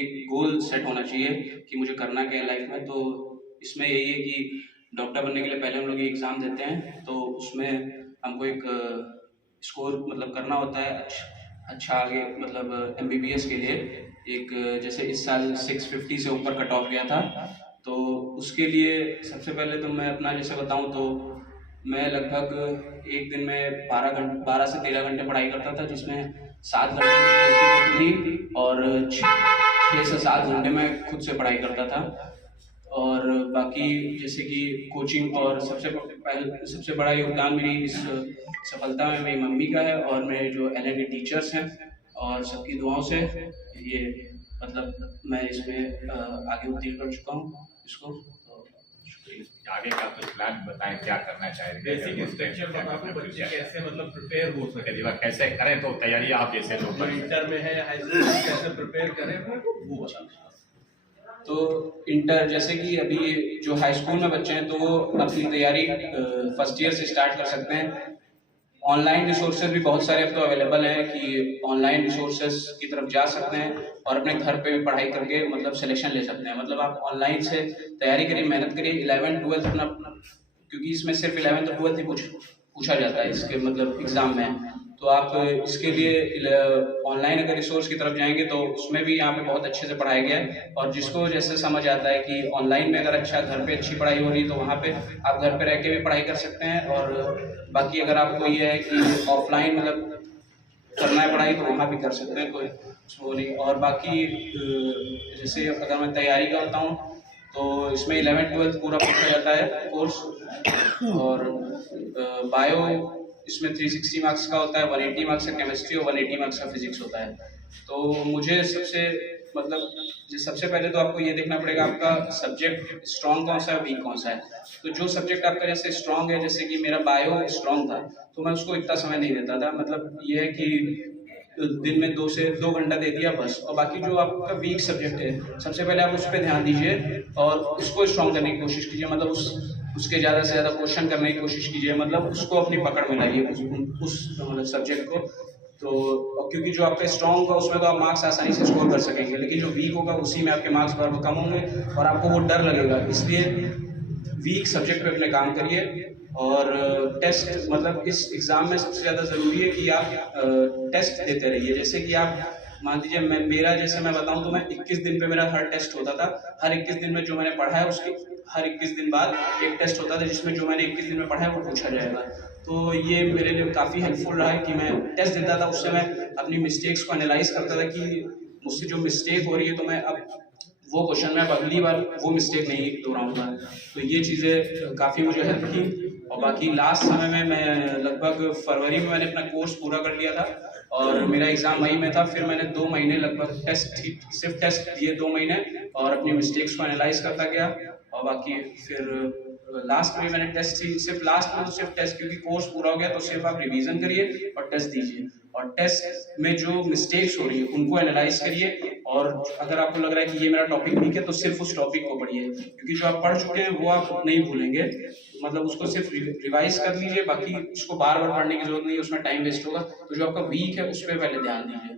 एक goal set होना चाहिए कि मुझे करना क्या है लाइफ में। तो इसमें यही है कि डॉक्टर बनने के लिए पहले हम लोग एग्ज़ाम देते हैं, तो उसमें हमको एक स्कोर मतलब करना होता है अच्छा आगे मतलब एमबीबीएस के लिए। एक जैसे इस साल 650 से ऊपर कट ऑफ गया था, तो उसके लिए सबसे पहले तो मैं अपना जैसे बताऊं तो मैं लगभग एक दिन में 12 से 13 घंटे पढ़ाई करता था, जिसमें 7 घंटे की कोचिंग होती थी और 6 से 7 घंटे मैं खुद से पढ़ाई करता था। और बाकी जैसे कि कोचिंग और सबसे बड़ा योगदान मेरी इस सफलता में मेरी मम्मी का है और मेरे जो एलएनडी टीचर्स हैं और सबकी दुआओं से ये मतलब मैं इसमें आगे उत्तीर्ण कर चुका हूँ इसको। शुक्रिया। आगे का कुछ प्लान बताएं, क्या करना चाहेंगे? बेसिक स्ट्रक्चर बताओ बच्चे कैसे मतलब प्रिपेयर हो सके, कैसे करें तो तैयारी आप जैसे लोग इंटर में है हाई स्कूल में कैसे प्रिपेयर करें वो बता। तो इंटर जैसे कि अभी जो हाई स्कूल में बच्चे हैं तो वो अपनी तैयारी फर्स्ट ईयर से स्टार्ट कर सकते हैं। ऑनलाइन रिसोर्सेज भी बहुत सारे अब तो अवेलेबल हैं कि ऑनलाइन रिसोर्सेज की तरफ जा सकते हैं और अपने घर पे भी पढ़ाई करके मतलब सिलेक्शन ले सकते हैं। मतलब आप ऑनलाइन से तैयारी करिए, मेहनत करिए, 11th 12th अपना, क्योंकि इसमें सिर्फ 11th और 12th ही पूछा जाता है इसके मतलब एग्जाम में। तो आप इसके लिए ऑनलाइन अगर रिसोर्स की तरफ जाएंगे तो उसमें भी यहाँ पे बहुत अच्छे से पढ़ाया गया है। और जिसको जैसे समझ आता है कि ऑनलाइन में अगर अच्छा घर पे अच्छी पढ़ाई हो रही है तो वहाँ पे आप घर पे रह के भी पढ़ाई कर सकते हैं। और बाकी अगर आपको ये है कि ऑफलाइन मतलब करना है पढ़ाई तो वहाँ भी कर सकते हैं, कोई वो नहीं। और बाकी जैसे अगर मैं तैयारी का बताऊँ तो इसमें 11th 12th पूरा पूछा जाता है कोर्स। और बायो इसमें 360 मार्क्स का होता है, 180 मार्क्स का केमिस्ट्री और 180 मार्क्स का फिजिक्स होता है। तो मुझे सबसे पहले तो आपको ये देखना पड़ेगा आपका सब्जेक्ट स्ट्रॉन्ग कौन सा है, वीक कौन सा है। तो जो सब्जेक्ट आपका जैसे स्ट्रॉन्ग है, जैसे कि मेरा बायो स्ट्रॉन्ग था तो मैं उसको इतना समय नहीं देता था। मतलब ये है कि दिन में 2 से 2 घंटा दे दिया बस। और बाकी जो आपका वीक सब्जेक्ट है सबसे पहले आप उस पर ध्यान दीजिए और उसको स्ट्रॉन्ग करने की कोशिश कीजिए। मतलब उसके ज़्यादा से ज़्यादा क्वेश्चन करने की कोशिश कीजिए, मतलब उसको अपनी पकड़ में लाइए उस मतलब सब्जेक्ट को। तो क्योंकि जो आपका स्ट्रॉन्ग होगा उसमें तो आप मार्क्स आसानी से स्कोर कर सकेंगे, लेकिन जो वीक होगा उसी में आपके मार्क्स बहुत कम होंगे और आपको वो डर लगेगा। इसलिए वीक सब्जेक्ट पे अपने काम करिए। और टेस्ट मतलब इस एग्ज़ाम में सबसे ज़्यादा ज़रूरी है कि आप टेस्ट देते रहिए। जैसे कि आप मान लीजिए मेरा जैसे मैं बताऊं तो मैं 21 दिन पे मेरा हर टेस्ट होता था। हर 21 दिन में जो मैंने पढ़ा है उसके हर 21 दिन बाद एक टेस्ट होता था जिसमें जो मैंने 21 दिन में पढ़ा है वो पूछा जाएगा। तो ये मेरे लिए काफ़ी हेल्पफुल रहा है कि मैं टेस्ट देता था, उससे मैं अपनी मिस्टेक्स को एनालाइज करता था कि मुझसे जो मिस्टेक हो रही है तो मैं अब वो क्वेश्चन में अगली बार वो मिस्टेक नहीं दोहराऊंगा। तो ये चीज़ें काफ़ी मुझे हेल्प की। और बाकी लास्ट समय में मैं लगभग फरवरी में मैंने अपना कोर्स पूरा कर लिया था और मेरा एग्ज़ाम मई में था। फिर मैंने 2 महीने लगभग सिर्फ टेस्ट दिए 2 महीने और अपनी मिस्टेक्स को एनालाइज करता गया। और बाकी फिर लास्ट में मैंने टेस्ट सिर्फ लास्ट में तो सिर्फ टेस्ट, क्योंकि कोर्स पूरा हो गया तो सिर्फ आप रिवीजन करिए और टेस्ट दीजिए। और टेस्ट में जो मिस्टेक्स हो रही है उनको एनालाइज करिए। और अगर आपको लग रहा है कि ये मेरा टॉपिक वीक है तो सिर्फ उस टॉपिक को पढ़िए, क्योंकि जो आप पढ़ चुके हैं वो आप नहीं भूलेंगे। मतलब उसको सिर्फ रिवाइज कर लीजिए, बाकी उसको बार बार पढ़ने की जरूरत नहीं है, उसमें टाइम वेस्ट होगा। तो जो आपका वीक है उस पर पहले ध्यान दीजिए।